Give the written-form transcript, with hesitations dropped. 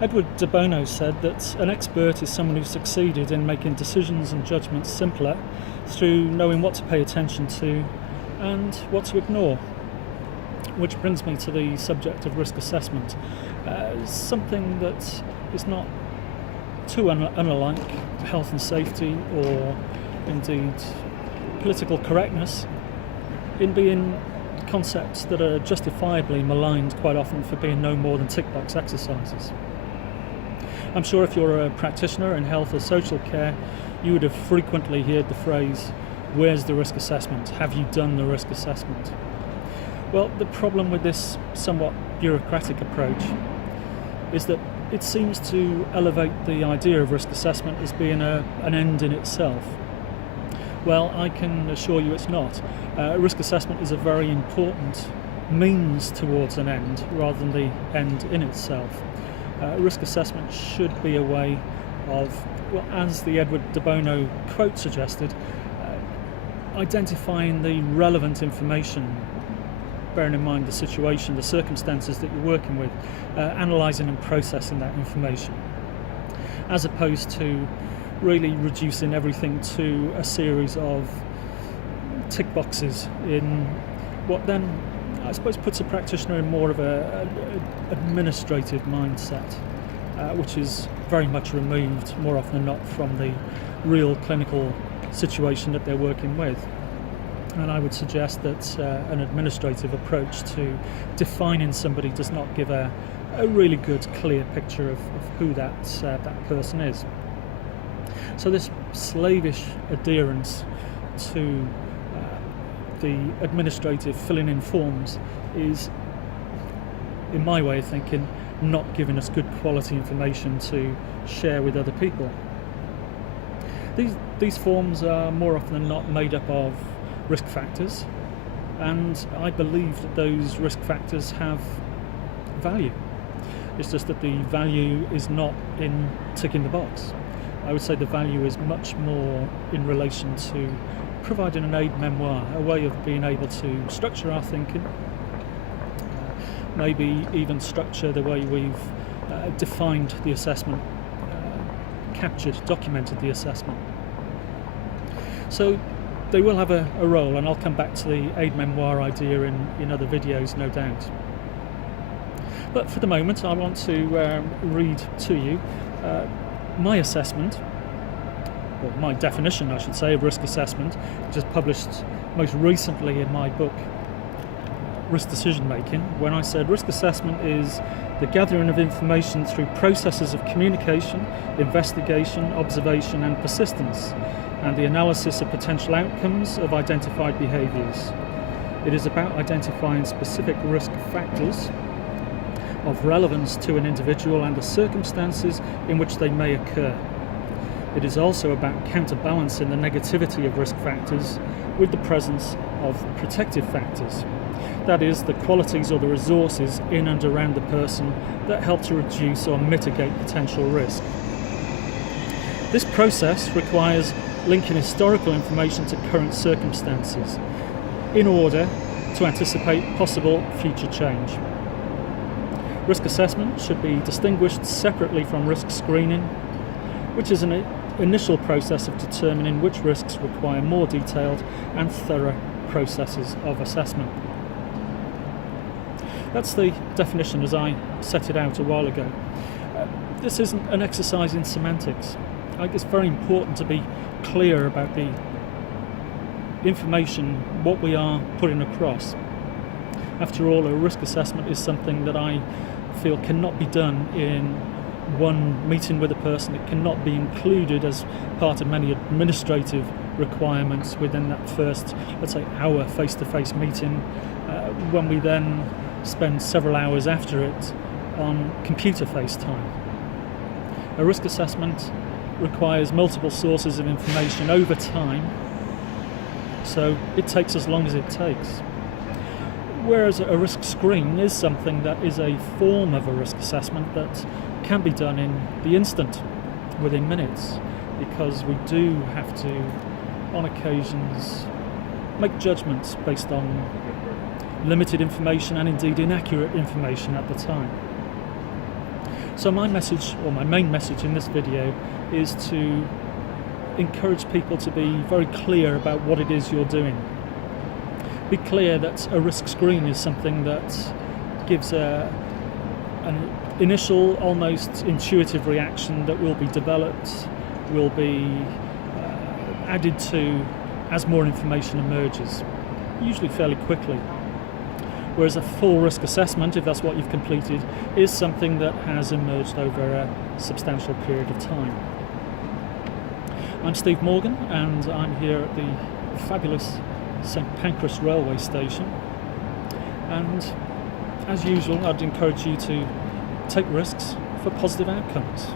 Edward de Bono said that an expert is someone who succeeded in making decisions and judgments simpler through knowing what to pay attention to and what to ignore. Which brings me to the subject of risk assessment, something that is not too unlike health and safety or indeed political correctness in being concepts that are justifiably maligned quite often for being no more than tick box exercises. I'm sure if you're a practitioner in health or social care, you would have frequently heard the phrase, "Where's the risk assessment? Have you done the risk assessment?" Well, the problem with this somewhat bureaucratic approach is that it seems to elevate the idea of risk assessment as being an end in itself. Well, I can assure you it's not. Risk assessment is a very important means towards an end rather than the end in itself. Risk assessment should be a way of, well, as the Edward de Bono quote suggested, identifying the relevant information, bearing in mind the situation, the circumstances that you're working with, analysing and processing that information, as opposed to really reducing everything to a series of tick boxes in what then, I suppose, puts a practitioner in more of an administrative mindset, which is very much removed, more often than not, from the real clinical situation that they're working with. And I would suggest that an administrative approach to defining somebody does not give a really good, clear picture of who that person is. So this slavish adherence to the administrative filling in forms is, in my way of thinking, not giving us good quality information to share with other people. These forms are more often than not made up of risk factors, and I believe that those risk factors have value. It's just that the value is not in ticking the box. I would say the value is much more in relation to providing an aid memoir, a way of being able to structure our thinking, maybe even structure the way we've defined the assessment, captured, documented the assessment. So they will have a role, and I'll come back to the aid memoir idea in other videos, no doubt. But for the moment, I want to read to you my assessment, or my definition, I should say, of risk assessment, which is published most recently in my book, Risk Decision Making, when I said risk assessment is the gathering of information through processes of communication, investigation, observation and persistence, and the analysis of potential outcomes of identified behaviours. It is about identifying specific risk factors of relevance to an individual and the circumstances in which they may occur. It is also about counterbalancing the negativity of risk factors with the presence of protective factors. That is, the qualities or the resources in and around the person that help to reduce or mitigate potential risk. This process requires linking historical information to current circumstances in order to anticipate possible future change. Risk assessment should be distinguished separately from risk screening, which is an initial process of determining which risks require more detailed and thorough processes of assessment. That's the definition as I set it out a while ago. This isn't an exercise in semantics. I think it's very important to be clear about the information, what we are putting across. After all, a risk assessment is something that I feel cannot be done in one meeting with a person. It cannot be included as part of many administrative requirements within that first, let's say, hour face-to-face meeting, when we then spend several hours after it on computer FaceTime. A risk assessment requires multiple sources of information over time, so it takes as long as it takes. Whereas a risk screen is something that is a form of a risk assessment that can be done in the instant, within minutes, because we do have to, on occasions, make judgments based on limited information and indeed inaccurate information at the time. So my message, or my main message in this video, is to encourage people to be very clear about what it is you're doing. Be clear that a risk screen is something that gives an initial, almost intuitive reaction that will be developed, will be added to as more information emerges, usually fairly quickly. Whereas a full risk assessment, if that's what you've completed, is something that has emerged over a substantial period of time. I'm Steve Morgan, and I'm here at the fabulous St Pancras railway station, and as usual I'd encourage you to take risks for positive outcomes.